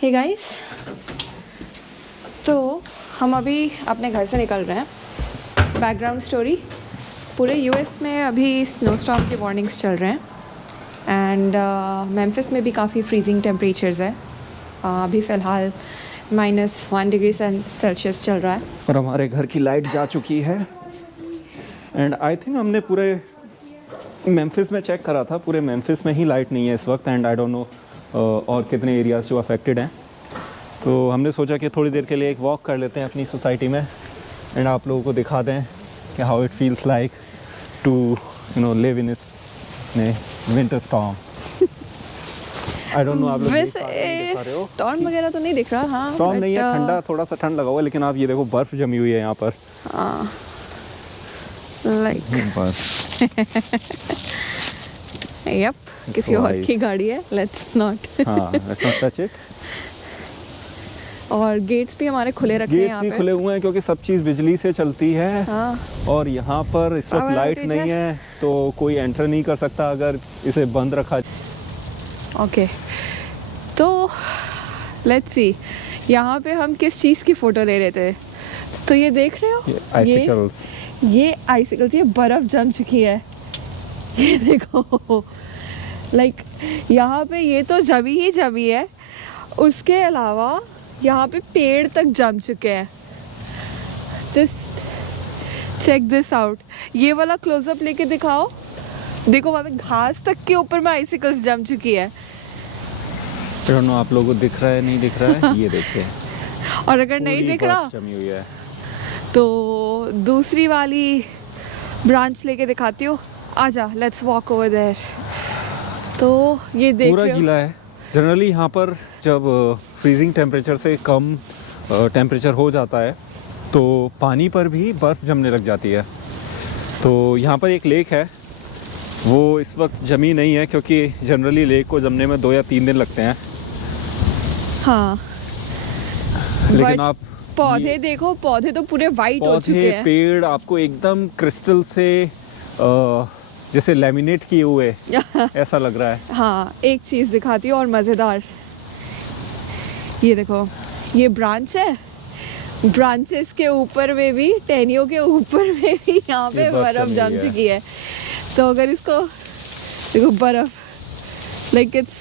Hey guys, तो हम अभी अपने घर से निकल रहे हैं। बैकग्राउंड स्टोरी, पूरे यूएस में अभी स्नोस्टॉर्म के वार्निंग्स चल रहे हैं एंड मेम्फिस में भी काफ़ी फ्रीजिंग टेम्परेचर्स है। अभी फ़िलहाल -1 डिग्री सेल्सियस चल रहा है। और हमारे घर की लाइट जा चुकी है एंड आई थिंक हमने पूरे मेम्फिस में चेक करा था, पूरे मेम्फिस में ही लाइट नहीं है इस वक्त एंड आई डोंट नो और कितने एरियाज जो अफेक्टेड हैं। तो हमने सोचा कि थोड़ी देर के लिए एक वॉक कर लेते हैं अपनी सोसाइटी में एंड आप लोगों को दिखा दें कि how it feels like to live in winter storm. I don't know आप लोग वैसे स्टॉर्म वगैरह तो नहीं दिख रहा। हाँ, स्टॉर्म नहीं है, ठंडा, थोड़ा सा ठंड लगा हुआ है, लेकिन आप ये देखो बर्फ़ जमी हुई है यहाँ पर। यप, किसी और की गाड़ी है। Let's not touch it. और गेट्स भी हमारे खुले रखे हैं गेट्स यहाँ भी पे। खुले हुए हैं क्योंकि सब चीज़ बिजली से चलती है। हाँ। और यहाँ पर इस वक्त लाइट नहीं है तो कोई एंटर नहीं कर सकता अगर इसे बंद रखा। ओके, तो लेट्स सी यहाँ पे हम किस चीज़ की फ़ोटो ले रहे थे। तो ये देख रहे हो, ये आइसिकल्स, ये बर्फ़ जम चुकी है। ये देखो, लाइक यहाँ पे ये तो जमी है, उसके अलावा यहाँ पे पेड़ तक जम चुके हैं। Just check this out. ये वाला क्लोजअप लेके दिखाओ, देखो वहाँ पे घास तक के ऊपर में आइसिकल्स जम चुकी है। आप लोगों को दिख रहा है नहीं दिख रहा है ये देखिए। और अगर नहीं दिख रहा जमी हुई है तो दूसरी वाली ब्रांच लेके दिखाती हूँ। आजा, लेट्स वॉक ओवर देयर। तो ये देख पूरा रहे हो, गीला है। जनरली यहाँ पर जब फ्रीजिंग टेम्परेचर से कम टेम्परेचर हो जाता है तो पानी पर भी बर्फ़ जमने लग जाती है। तो यहाँ पर एक लेक है, वो इस वक्त जमी नहीं है क्योंकि जनरली लेक को जमने में 2 या 3 दिन लगते हैं। हाँ, लेकिन आप पौधे देखो, पौधे तो पूरे वाइट हो चुके हैं। पेड़ आपको एकदम क्रिस्टल से जैसे लैमिनेट किए हुए ऐसा लग रहा है। हाँ, एक चीज़ दिखाती हूँ और मज़ेदार। ये देखो, ये ब्रांच है, ब्रांचेस के ऊपर में भी, टहनियों के ऊपर में भी यहाँ पे बर्फ़ जम चुकी है। तो अगर इसको देखो, बर्फ़, like it's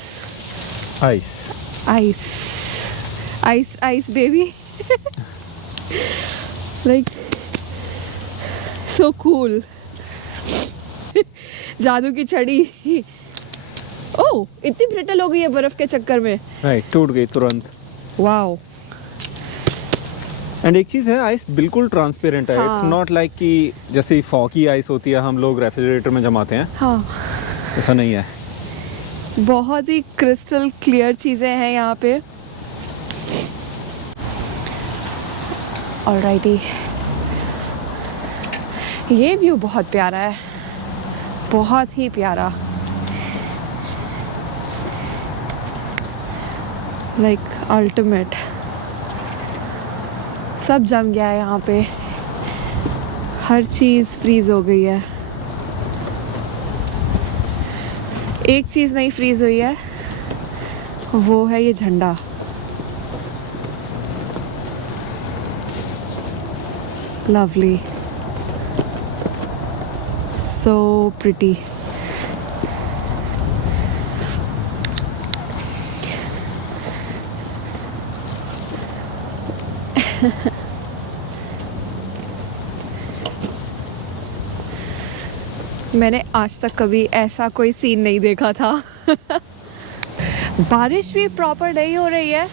ice baby. Like so cool. जादू की छड़ी। ओह, इतनी ब्रिटल हो गई है बर्फ के चक्कर में। टूट गई तुरंत। वाओ। एंड एक चीज़ है, आइस बिल्कुल ट्रांसपेरेंट है। इट्स नॉट लाइक कि जैसे फॉगी आइस होती है हम लोग रेफ्रिजरेटर में जमाते हैं। हाँ, ऐसा नहीं है। बहुत ही क्रिस्टल क्लियर चीज़ें हैं यहाँ पे। ऑलराइटी, ये व्यू बहुत प्यारा है, बहुत ही प्यारा। Like ultimate. सब जम गया है यहाँ पे, हर चीज़ फ्रीज हो गई है। एक चीज़ नहीं फ्रीज हुई है, वो है ये झंडा। Lovely, so pretty. मैंने आज तक कभी ऐसा कोई सीन नहीं देखा था। बारिश भी प्रॉपर नहीं हो रही है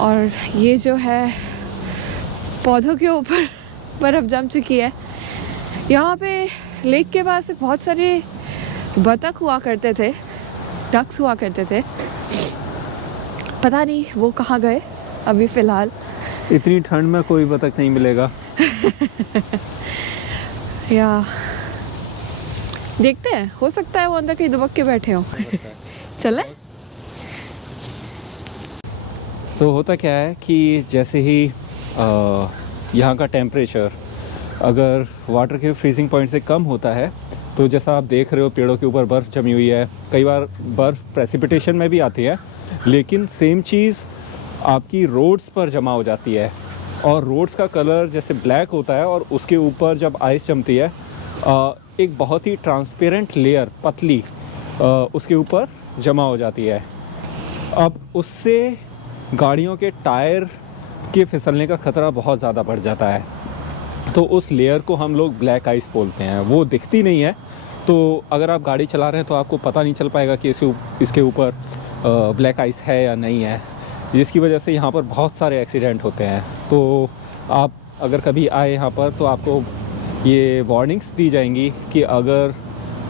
और ये जो है पौधों के ऊपर बर्फ़ जम चुकी है। यहाँ पे लेक के पास बहुत सारे बतख हुआ करते थे, डक्स हुआ करते थे। पता नहीं वो कहाँ गए अभी फ़िलहाल। इतनी ठंड में कोई बतख नहीं मिलेगा। या देखते हैं, हो सकता है वो अंदर कहीं दुबक के बैठे हों। चलें? तो होता क्या है कि जैसे ही यहाँ का टेम्परेचर अगर वाटर के फ्रीजिंग पॉइंट से कम होता है तो जैसा आप देख रहे हो पेड़ों के ऊपर बर्फ़ जमी हुई है। कई बार बर्फ़ प्रेसिपिटेशन में भी आती है, लेकिन सेम चीज़ आपकी रोड्स पर जमा हो जाती है और रोड्स का कलर जैसे ब्लैक होता है और उसके ऊपर जब आइस जमती है एक बहुत ही ट्रांसपेरेंट लेयर पतली उसके ऊपर जमा हो जाती है। अब उससे गाड़ियों के टायर के फिसलने का ख़तरा बहुत ज़्यादा बढ़ जाता है। तो उस लेयर को हम लोग ब्लैक आइस बोलते हैं। वो दिखती नहीं है, तो अगर आप गाड़ी चला रहे हैं तो आपको पता नहीं चल पाएगा कि इसके ऊपर ब्लैक आइस है या नहीं है, जिसकी वजह से यहाँ पर बहुत सारे एक्सीडेंट होते हैं। तो आप अगर कभी आए यहाँ पर तो आपको ये वार्निंग्स दी जाएंगी कि अगर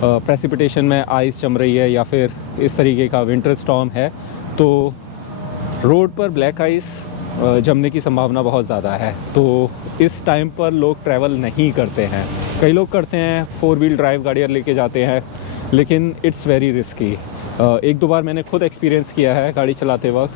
प्रेसिपिटेशन में आइस जम रही है या फिर इस तरीके का विंटर स्टॉर्म है तो रोड पर ब्लैक आइस जमने की संभावना बहुत ज़्यादा है। तो इस टाइम पर लोग ट्रैवल नहीं करते हैं। कई लोग करते हैं, 4 व्हील ड्राइव गाड़ियाँ लेके जाते हैं, लेकिन इट्स वेरी रिस्की। 1-2 बार मैंने खुद एक्सपीरियंस किया है गाड़ी चलाते वक्त।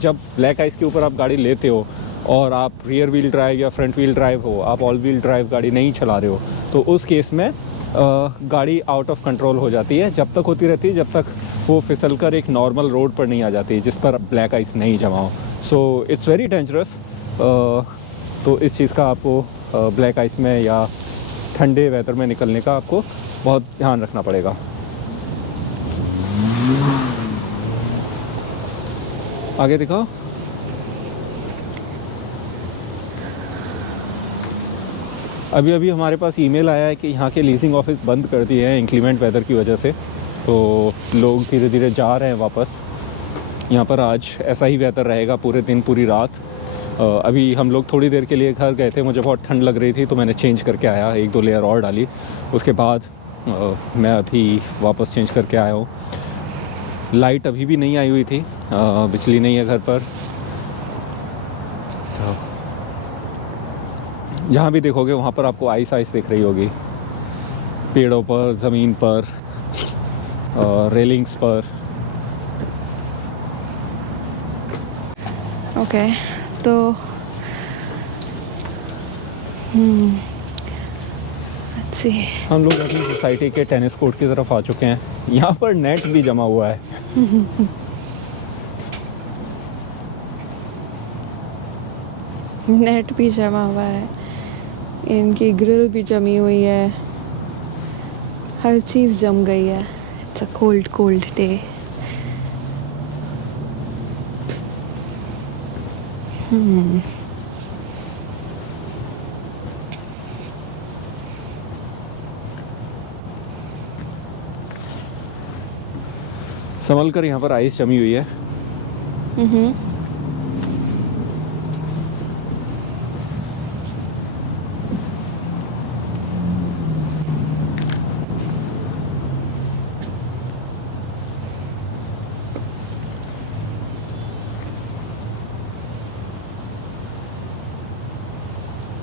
जब ब्लैक आइस के ऊपर आप गाड़ी लेते हो और आप रियर व्हील ड्राइव या फ्रंट व्हील ड्राइव हो, आप ऑल व्हील ड्राइव गाड़ी नहीं चला रहे हो, तो उस केस में गाड़ी आउट ऑफ कंट्रोल हो जाती है। जब तक होती रहती है जब तक वो फिसल कर एक नॉर्मल रोड पर नहीं आ जाती जिस पर ब्लैक आइस नहीं जमा हो। So it's very dangerous. तो इस चीज़ का आपको ब्लैक आइस में या ठंडे वेदर में निकलने का आपको बहुत ध्यान रखना पड़ेगा। आगे दिखाओ। अभी हमारे पास ईमेल आया है कि यहाँ के लीजिंग ऑफिस बंद कर दिए हैं इंक्लीमेंट वेदर की वजह से। तो लोग धीरे धीरे जा रहे हैं वापस। यहाँ पर आज ऐसा ही वेदर रहेगा पूरे दिन पूरी रात। अभी हम लोग थोड़ी देर के लिए घर गए थे, मुझे बहुत ठंड लग रही थी तो मैंने चेंज करके आया, 1-2 लेयर और डाली। उसके बाद मैं अभी वापस चेंज करके आया हूँ। लाइट अभी भी नहीं आई हुई थी, बिजली नहीं है घर पर। तो जहाँ भी देखोगे वहाँ पर आपको आइस दिख रही होगी, पेड़ों पर, ज़मीन पर, रेलिंग्स पर। ओके, तो let's see. हम लोग अपनी सोसाइटी के टेनिस कोर्ट की तरफ आ चुके हैं। यहाँ पर नेट भी जमा हुआ है। नेट भी जमा हुआ है, इनकी ग्रिल भी जमी हुई है, हर चीज़ जम गई है। It's a cold day. संभल कर, यहाँ पर आइस जमी हुई है।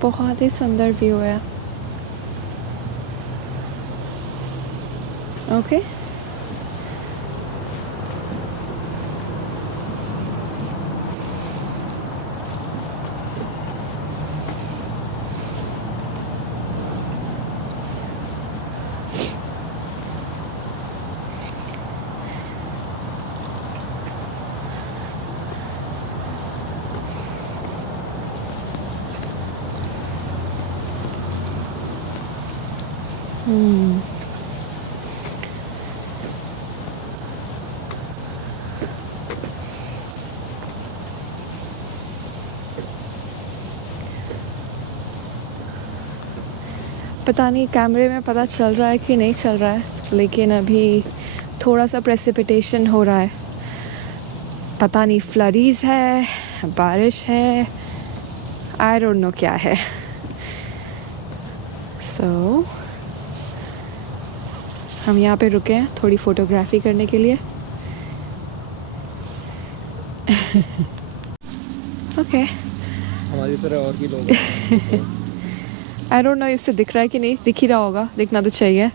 बहुत ही सुंदर व्यू है। ओके, पता नहीं कैमरे में पता चल रहा है कि नहीं चल रहा है, लेकिन अभी थोड़ा सा प्रेसिपिटेशन हो रहा है। पता नहीं फ्लरीज है, बारिश है, आई डोंट नो क्या है। सो हम यहाँ पे रुके हैं थोड़ी फ़ोटोग्राफी करने के लिए। ओके, हमारी तरह और भी लोग हैं। आई डोंट नो इससे दिख रहा है कि नहीं, दिख ही रहा होगा, दिखना तो चाहिए।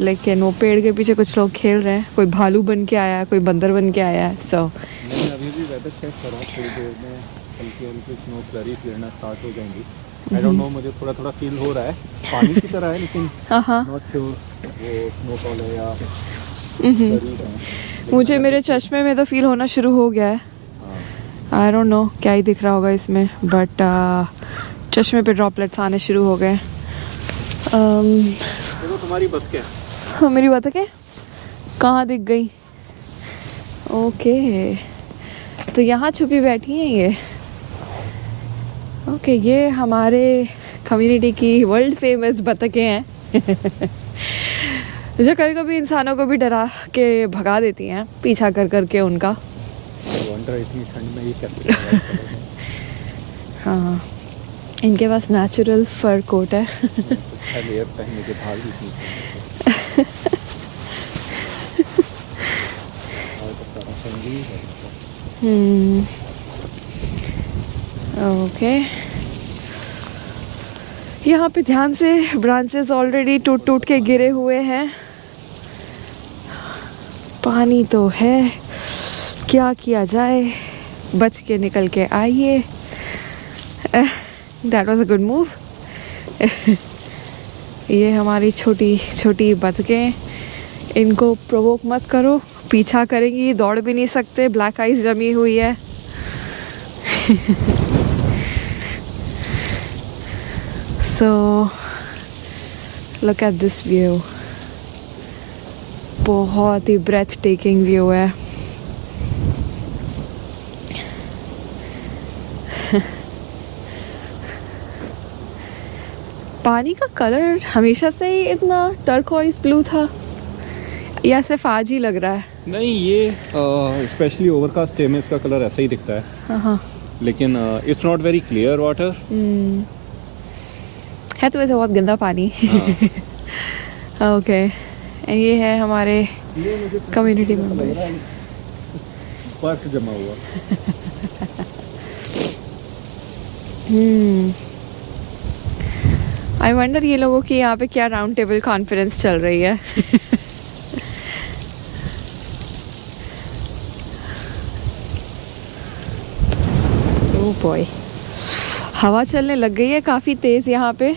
लेकिन वो पेड़ के पीछे कुछ लोग खेल रहे हैं, कोई भालू बन के आया है, कोई बंदर बन के आया है। सो मैं अभी भी वेदर चेक कर रहा हूँ, थोड़ी देर में हल्की हल्की स्नो फ्लरीज गिरना स्टार्ट हो जाएंगी। आई डोंट नो, मुझे थोड़ा थोड़ा फील हो रहा है पानी की तरह है, लेकिन हाँ, नॉट श्योर वो स्नोफॉल है या बर्फ है। मुझे मेरे चश्मे में तो फील होना शुरू हो गया है। आई डोंट नो क्या ही दिख रहा होगा इसमें, बट चश्मे पे ड्रॉपलेट्स आने शुरू हो गए। देखो तुम्हारी बस क्या हाँ, मेरी बात है क्या, कहाँ दिख गई? ओके, तो यहाँ छुपी बैठी हैं ये। ओके, ये हमारे कम्युनिटी की वर्ल्ड फेमस बतखें हैं जो कभी कभी इंसानों को भी डरा के भगा देती हैं, पीछा कर कर के उनका। इतनी ठंड में ये कैसे हाँ, इनके पास नेचुरल फर कोट है। लेयर पहनने के भाग भी थी। ओके, यहाँ पे ध्यान से, ब्रांचेस ऑलरेडी टूट टूट के गिरे हुए हैं। पानी तो है, क्या किया जाए, बच के निकल के आइए। That was a good move. ये हमारी छोटी छोटी बतखें, इनको प्रोवोक मत करो, पीछा करेंगी, दौड़ भी नहीं सकते, ब्लैक आइस जमी हुई है। So look at this view, बहुत ही ब्रेथ टेकिंग व्यू है। पानी का कलर हमेशा से ही इतना टर्कोइज ब्लू था या सिर्फ आज ही लग रहा है? नहीं, ये स्पेशली ओवरकास्ट डे में इसका कलर ऐसा ही दिखता है। हाँ, लेकिन it's not very clear water है तो वैसे बहुत गंदा पानी। ओके, ये है हमारे कम्युनिटी मेंबर्स। बर्फ जमा हुआ। आई वंडर ये लोगों की यहाँ पे क्या राउंड टेबल कॉन्फ्रेंस चल रही है। ओह बॉय, हवा चलने लग गई है काफ़ी तेज़ यहाँ पे।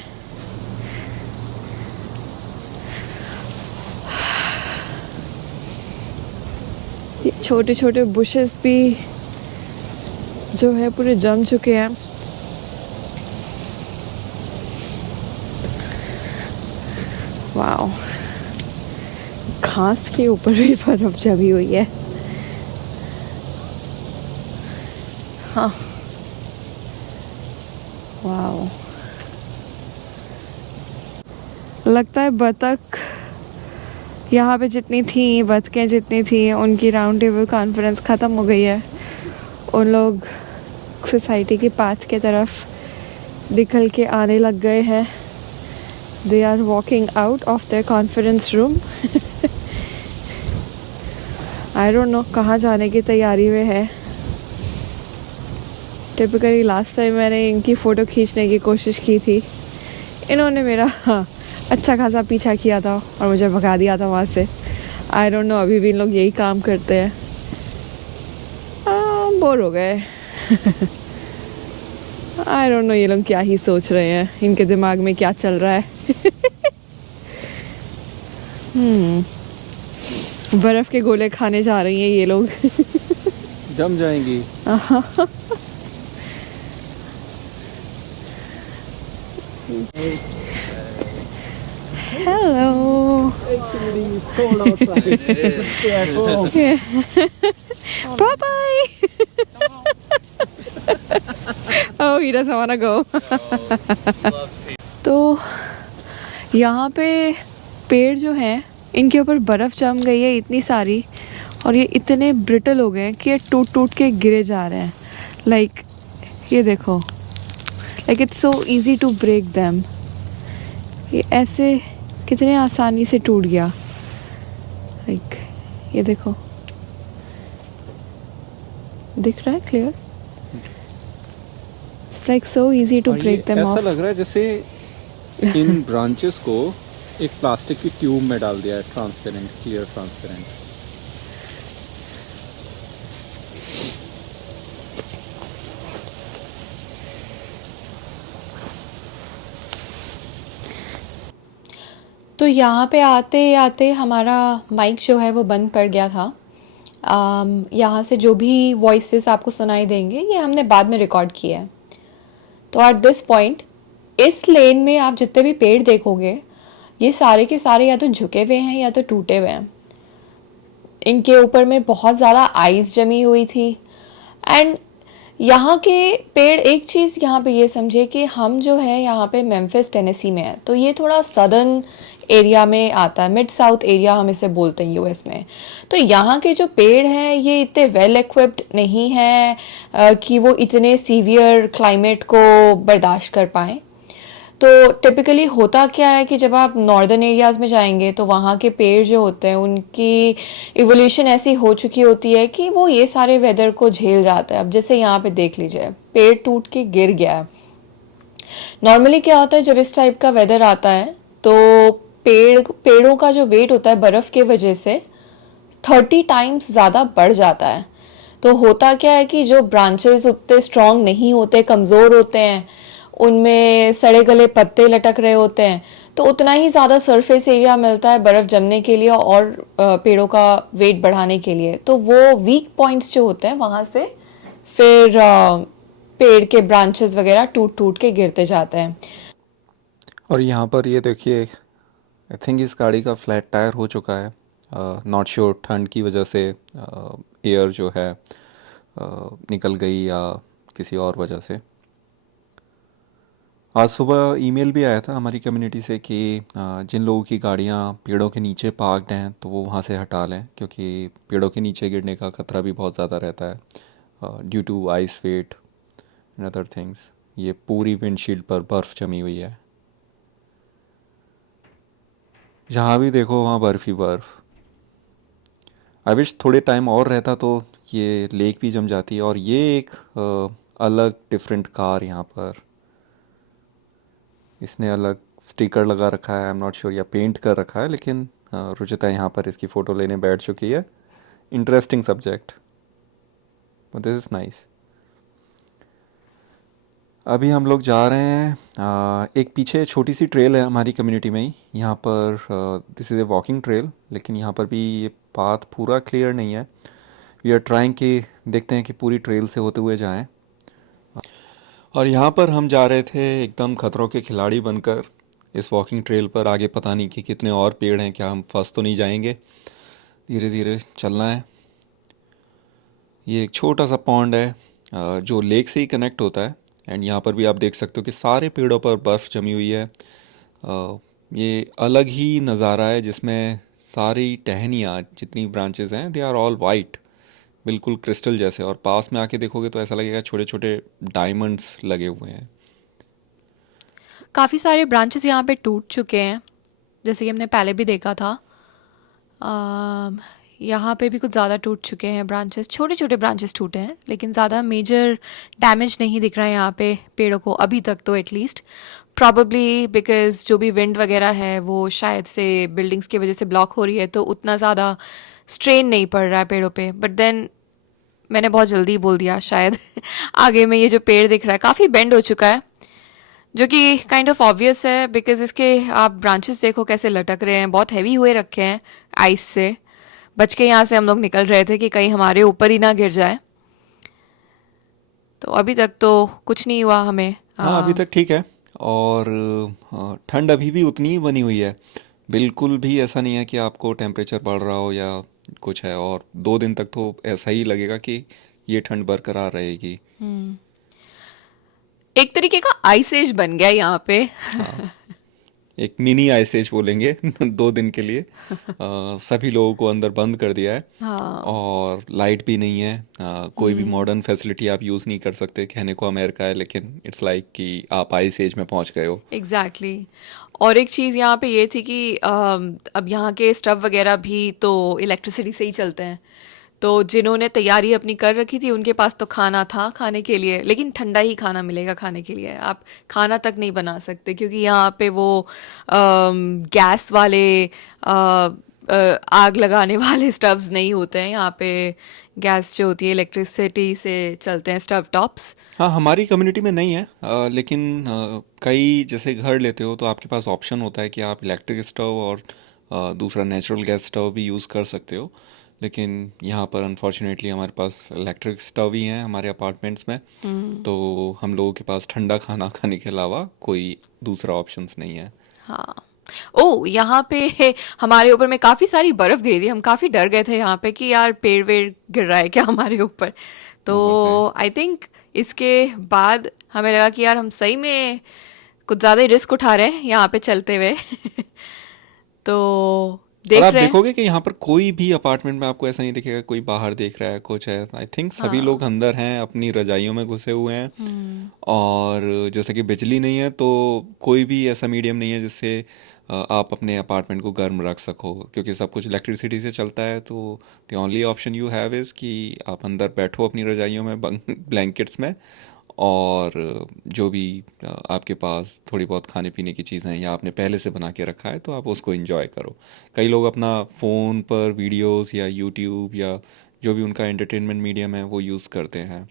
ये छोटे छोटे बुशेस भी जो है पूरे जम चुके हैं। वाओ, घास के ऊपर भी बर्फ जमी हुई है। हाँ, वाओ, लगता है बतख यहाँ पे जितनी थी, बतखें जितनी थी, उनकी राउंड टेबल कॉन्फ्रेंस ख़त्म हो गई है। उन लोग सोसाइटी के पाथ के तरफ निकल के आने लग गए हैं। They are walking out of their conference room. I don't know कहाँ जाने की तैयारी में है। टिपिकली लास्ट टाइम मैंने इनकी फ़ोटो खींचने की कोशिश की थी, इन्होंने मेरा अच्छा खासा पीछा किया था और मुझे भगा दिया था वहाँ से। आई डोंट नो अभी भी इन लोग यही काम करते हैं। बोर हो गए। आई डोंट नो ये लोग क्या ही सोच रहे हैं, इनके दिमाग में क्या चल रहा है। बर्फ के गोले खाने जा रही हैं ये लोग। जम जाएंगी। Hello. Actually, cold outside. Stay at home. Bye bye. Oh, he doesn't want to go. तो यहाँ पे पेड़ जो हैं, इनके ऊपर बर्फ़ जम गई है इतनी सारी, और ये इतने ब्रिटल हो गए हैं कि ये टूट टूट के गिरे जा रहे हैं। लाइक ये देखो, like it's so easy to break them. ये ऐसे कितने आसानी से टूट गया। लाइक ये देखो, दिख रहा है clear? It's like so easy to break them off. ऐसा लग रहा है जैसे इन ब्रांचेस को एक प्लास्टिक की ट्यूब में डाल दिया है, ट्रांसपेरेंट, क्लियर ट्रांसपेरेंट। तो यहाँ पे आते आते हमारा माइक जो है वो बंद पड़ गया था। यहाँ से जो भी वॉइसेस आपको सुनाई देंगे ये हमने बाद में रिकॉर्ड किया है। तो एट दिस पॉइंट इस लेन में आप जितने भी पेड़ देखोगे ये सारे के सारे या तो झुके हुए हैं या तो टूटे हुए हैं। इनके ऊपर में बहुत ज़्यादा आइस जमी हुई थी। एंड यहाँ के पेड़, एक चीज़ यहाँ पे ये समझे कि हम जो है यहाँ पे मेम्फिस टेनेसी में है, तो ये थोड़ा सदर्न एरिया में आता है, मिड साउथ एरिया हम इसे बोलते हैं यूएस में। तो यहाँ के जो पेड़ हैं ये इतने वेल इक्विप्ड नहीं हैं कि वो इतने सीवियर क्लाइमेट को बर्दाश्त कर पाएँ। तो टिपिकली होता क्या है कि जब आप नॉर्दर्न एरियाज़ में जाएंगे तो वहाँ के पेड़ जो होते हैं उनकी इवोल्यूशन ऐसी हो चुकी होती है कि वो ये सारे वेदर को झेल जाता है। अब जैसे यहाँ पे देख लीजिए, पेड़ टूट के गिर गया है। नॉर्मली क्या होता है जब इस टाइप का वेदर आता है तो पेड़ों का जो वेट होता है बर्फ़ के वजह से 30 टाइम्स ज़्यादा बढ़ जाता है। तो होता क्या है कि जो ब्रांचेस उतने स्ट्रॉन्ग नहीं होते, कमज़ोर होते हैं, उनमें सड़े गले पत्ते लटक रहे होते हैं, तो उतना ही ज़्यादा सरफेस एरिया मिलता है बर्फ़ जमने के लिए और पेड़ों का वेट बढ़ाने के लिए। तो वो वीक पॉइंट्स जो होते हैं वहाँ से फिर पेड़ के ब्रांचेस वगैरह टूट टूट के गिरते जाते हैं। और यहाँ पर ये देखिए, आई थिंक इस गाड़ी का फ्लैट टायर हो चुका है। नॉट श्योर ठंड की वजह से एयर जो है निकल गई या किसी और वजह से। आज सुबह ईमेल भी आया था हमारी कम्युनिटी से कि जिन लोगों की गाड़ियाँ पेड़ों के नीचे पार्क्ड हैं तो वो वहाँ से हटा लें, क्योंकि पेड़ों के नीचे गिरने का खतरा भी बहुत ज़्यादा रहता है due to ice wet and other things. ये पूरी विंडशील्ड पर बर्फ़ जमी हुई है, जहाँ भी देखो वहाँ बर्फ़ ही बर्फ़। आई विश थोड़े टाइम और रहता तो ये लेक भी जम जाती है। और ये एक अलग डिफरेंट कार यहाँ पर, इसने अलग स्टिकर लगा रखा है, आई एम नॉट श्योर, या पेंट कर रखा है, लेकिन रुचिता यहाँ पर इसकी फ़ोटो लेने बैठ चुकी है। Interesting subject, but this is nice. अभी हम लोग जा रहे हैं, एक पीछे छोटी सी ट्रेल है हमारी कम्युनिटी में ही, यहाँ पर this is a walking trail, लेकिन यहाँ पर भी ये पाथ पूरा क्लियर नहीं है। वी आर ट्राइंग कि देखते हैं कि पूरी ट्रेल से होते हुए जाएं। और यहाँ पर हम जा रहे थे एकदम खतरों के खिलाड़ी बनकर इस वॉकिंग ट्रेल पर। आगे पता नहीं कि कितने और पेड़ हैं, क्या हम फंस तो नहीं जाएंगे। धीरे धीरे चलना है। ये एक छोटा सा पॉन्ड है जो लेक से ही कनेक्ट होता है। एंड यहाँ पर भी आप देख सकते हो कि सारे पेड़ों पर बर्फ़ जमी हुई है। ये अलग ही नज़ारा है जिसमें सारी टहनियाँ, जितनी ब्रांचेस हैं, दे आर ऑल वाइट, बिल्कुल क्रिस्टल जैसे। और पास में आके देखोगे तो ऐसा लगेगा छोटे छोटे डायमंड्स लगे हुए हैं। काफ़ी सारे ब्रांचेस यहाँ पे टूट चुके हैं, जैसे कि हमने पहले भी देखा था। यहाँ पे भी कुछ ज़्यादा टूट चुके हैं ब्रांचेस, छोटे छोटे ब्रांचेस टूटे हैं, लेकिन ज़्यादा मेजर डैमेज नहीं दिख रहा है यहाँ पे पेड़ों को अभी तक तो एटलीस्ट। प्रॉबली बिकॉज जो भी विंड वगैरह है वो शायद से बिल्डिंग्स की वजह से ब्लॉक हो रही है, तो उतना ज़्यादा स्ट्रेन नहीं पड़ रहा है पेड़ों पे। बट देन मैंने बहुत जल्दी बोल दिया शायद। आगे में ये जो पेड़ दिख रहा है काफ़ी बेंड हो चुका है, जो कि काइंड ऑफ ऑब्वियस है बिकॉज इसके आप ब्रांचेस देखो कैसे लटक रहे हैं, बहुत हैवी हुए रखे हैं आइस से। बच के यहाँ से हम लोग निकल रहे थे कि कहीं हमारे ऊपर ही ना गिर जाए। तो अभी तक तो कुछ नहीं हुआ हमें। हाँ, अभी तक ठीक है। और ठंड अभी भी उतनी ही बनी हुई है, बिल्कुल भी ऐसा नहीं है कि आपको टेम्परेचर बढ़ रहा हो या कुछ है। और 2 दिन तक तो ऐसा ही लगेगा कि ये ठंड बरकरार रहेगी। एक तरीके का आइस एज बन गया यहाँ पे। हाँ, एक मिनी आइस एज बोलेंगे 2 दिन के लिए। सभी लोगों को अंदर बंद कर दिया है। हाँ। और लाइट भी नहीं है, कोई भी मॉडर्न फैसिलिटी आप यूज़ नहीं कर सकते। कहने को अमेरिका है, लेकिन इट्स लाइक कि आप आइस एज में पहुंच गए हो। एग्जैक्टली और एक चीज़ यहाँ पे ये थी कि अब यहाँ के स्टव वगैरह भी तो इलेक्ट्रिसिटी से ही चलते हैं, तो जिन्होंने तैयारी अपनी कर रखी थी उनके पास तो खाना था खाने के लिए, लेकिन ठंडा ही खाना मिलेगा खाने के लिए। आप खाना तक नहीं बना सकते क्योंकि यहाँ पे वो गैस वाले आग लगाने वाले स्टव्स नहीं होते हैं यहाँ पे। गैस जो होती है इलेक्ट्रिसिटी से चलते हैं स्टव टॉप्स। हाँ, हमारी कम्युनिटी में नहीं है, लेकिन कई जैसे घर लेते हो तो आपके पास ऑप्शन होता है कि आप इलेक्ट्रिक स्टव और दूसरा नेचुरल गैस स्टव भी यूज़ कर सकते हो। लेकिन यहाँ पर अनफॉर्चुनेटली हमारे पास इलेक्ट्रिक स्टव ही हैं हमारे अपार्टमेंट्स में, तो हम लोगों के पास ठंडा खाना खाने के अलावा कोई दूसरा ऑप्शंस नहीं है। हाँ। ओ, यहाँ पे हमारे ऊपर में काफ़ी सारी बर्फ़ गिरी थी। हम काफ़ी डर गए थे यहाँ पे कि यार पेड़ वेड़ गिर रहा है क्या हमारे ऊपर। तो ऊपर से आई थिंक इसके बाद हमें लगा कि यार हम सही में कुछ ज़्यादा ही रिस्क उठा रहे हैं यहाँ पे चलते हुए। तो और देख आप रहे हैं। देखोगे कि यहाँ पर कोई भी अपार्टमेंट में आपको ऐसा नहीं दिखेगा कोई बाहर देख रहा है कुछ है। आई थिंक सभी लोग हाँ। अंदर हैं, अपनी रजाइयों में घुसे हुए हैं। और जैसे कि बिजली नहीं है तो कोई भी ऐसा मीडियम नहीं है जिससे आप अपने अपार्टमेंट को गर्म रख सको, क्योंकि सब कुछ इलेक्ट्रिसिटी से चलता है। तो the only option you have is कि आप अंदर बैठो अपनी रजाइयों में, ब्लैंकेट्स में, और जो भी आपके पास थोड़ी बहुत खाने पीने की चीज़ें हैं या आपने पहले से बना के रखा है तो आप उसको एंजॉय करो। कई लोग अपना फ़ोन पर वीडियोस या यूट्यूब या जो भी उनका एंटरटेनमेंट मीडियम है वो यूज़ करते हैं,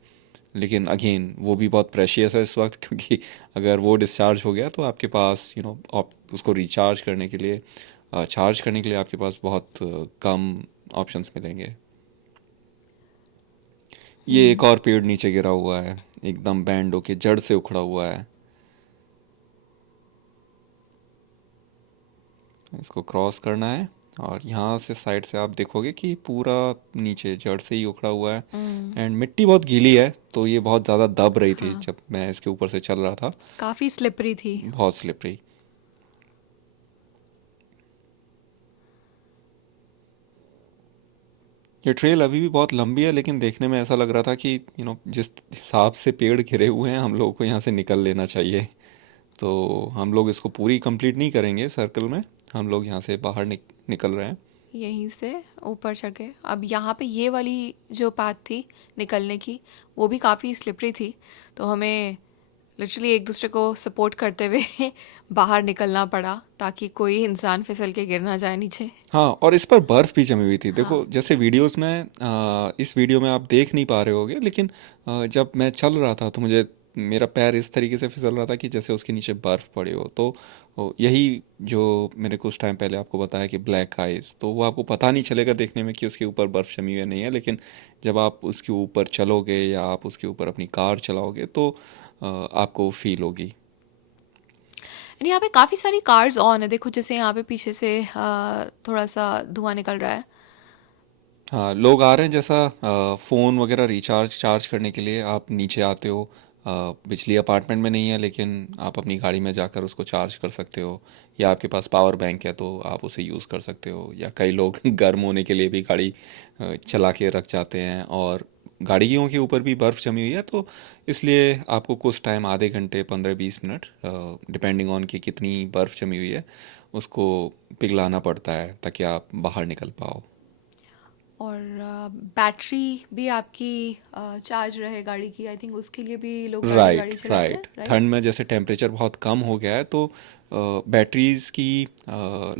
लेकिन अगेन वो भी बहुत प्रेशियस है इस वक्त, क्योंकि अगर वो डिस्चार्ज हो गया तो आपके पास आप उसको रिचार्ज करने के लिए, चार्ज करने के लिए आपके पास बहुत कम ऑप्शंस मिलेंगे। ये एक और पेड़ नीचे गिरा हुआ है, एकदम बैंड होके जड़ से उखड़ा हुआ है। इसको क्रॉस करना है और यहाँ से साइड से आप देखोगे कि पूरा नीचे जड़ से ही उखड़ा हुआ है। एंड मिट्टी बहुत गीली है तो ये बहुत ज़्यादा दब रही थी हाँ, जब मैं इसके ऊपर से चल रहा था। काफ़ी स्लिपरी थी। बहुत स्लिपरी। ये ट्रेल अभी भी बहुत लंबी है, लेकिन देखने में ऐसा लग रहा था कि जिस हिसाब से पेड़ घिरे हुए हैं हम लोगों को यहाँ से निकल लेना चाहिए। तो हम लोग इसको पूरी कंप्लीट नहीं करेंगे सर्कल में, हम लोग यहाँ से बाहर निकल रहे हैं। यहीं से ऊपर चढ़ के अब यहाँ पे ये वाली जो पाथ थी निकलने की वो भी काफ़ी स्लिपरी थी। तो हमें लिटरली एक दूसरे को सपोर्ट करते हुए बाहर निकलना पड़ा ताकि कोई इंसान फिसल के गिर ना जाए नीचे। हाँ, और इस पर बर्फ़ भी जमी हुई थी। देखो हाँ। जैसे वीडियोस में, इस वीडियो में आप देख नहीं पा रहे होगे, लेकिन जब मैं चल रहा था तो मुझे मेरा पैर इस तरीके से फिसल रहा था कि जैसे उसके नीचे बर्फ़ पड़ी हो। तो यही जो मैंने कुछ टाइम पहले आपको बताया कि ब्लैक आइस, तो वो आपको पता नहीं चलेगा देखने में कि उसके ऊपर बर्फ़ जमी हुई नहीं है, लेकिन जब आप उसके ऊपर चलोगे या आप उसके ऊपर अपनी कार चलाओगे तो आपको फील होगी। एंड यहाँ पे काफ़ी सारी कार्स ऑन है। देखो जैसे यहाँ पे पीछे से थोड़ा सा धुआं निकल रहा है। हाँ, लोग आ रहे हैं, जैसा फ़ोन वगैरह रिचार्ज चार्ज करने के लिए आप नीचे आते हो। बिजली अपार्टमेंट में नहीं है, लेकिन आप अपनी गाड़ी में जाकर उसको चार्ज कर सकते हो, या आपके पास पावर बैंक है तो आप उसे यूज़ कर सकते हो। या कई लोग गर्म होने के लिए भी गाड़ी चला के रख जाते हैं, और गाड़ियों के ऊपर भी बर्फ़ जमी हुई है, तो इसलिए आपको कुछ टाइम, आधे घंटे 15-20 मिनट, डिपेंडिंग ऑन कि कितनी बर्फ़ जमी हुई है, उसको पिघलाना पड़ता है ताकि आप बाहर निकल पाओ। और बैटरी भी आपकी चार्ज रहे गाड़ी की। आई थिंक उसके लिए भी लोग गाड़ी राइट, गाड़ी चलाते हैं, राइट। राइट। ठंड में जैसे टेम्परेचर बहुत कम हो गया है तो बैटरीज की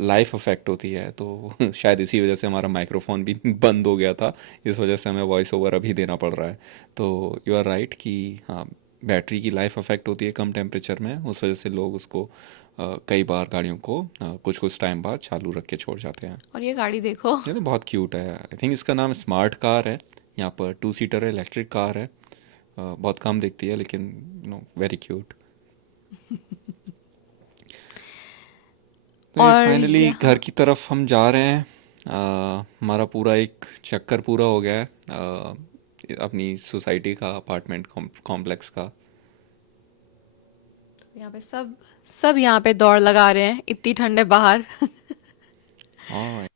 लाइफ अफेक्ट होती है, तो शायद इसी वजह से हमारा माइक्रोफोन भी बंद हो गया था। इस वजह से हमें वॉइस ओवर अभी देना पड़ रहा है। तो यू आर राइट कि हाँ, बैटरी की लाइफ अफेक्ट होती है कम टेम्परेचर में, उस वजह से लोग उसको कई बार गाड़ियों को कुछ कुछ टाइम बाद चालू रख के छोड़ जाते हैं। और ये गाड़ी देखो। ये तो बहुत क्यूट है। आई थिंक इसका नाम स्मार्ट कार है। यहाँ पर 2 सीटर है, इलेक्ट्रिक कार है। बहुत कम दिखती है लेकिन वेरी क्यूट। तो ये और फाइनली घर यहाँ की तरफ हम जा रहे हैं। हमारा पूरा एक चक्कर पूरा हो गया है, अपनी सोसाइटी का, अपार्टमेंट कॉम्प्लेक्स का। यहाँ पे सब सब यहाँ पे दौड़ लगा रहे हैं, इतनी ठंड है बाहर। हाँ,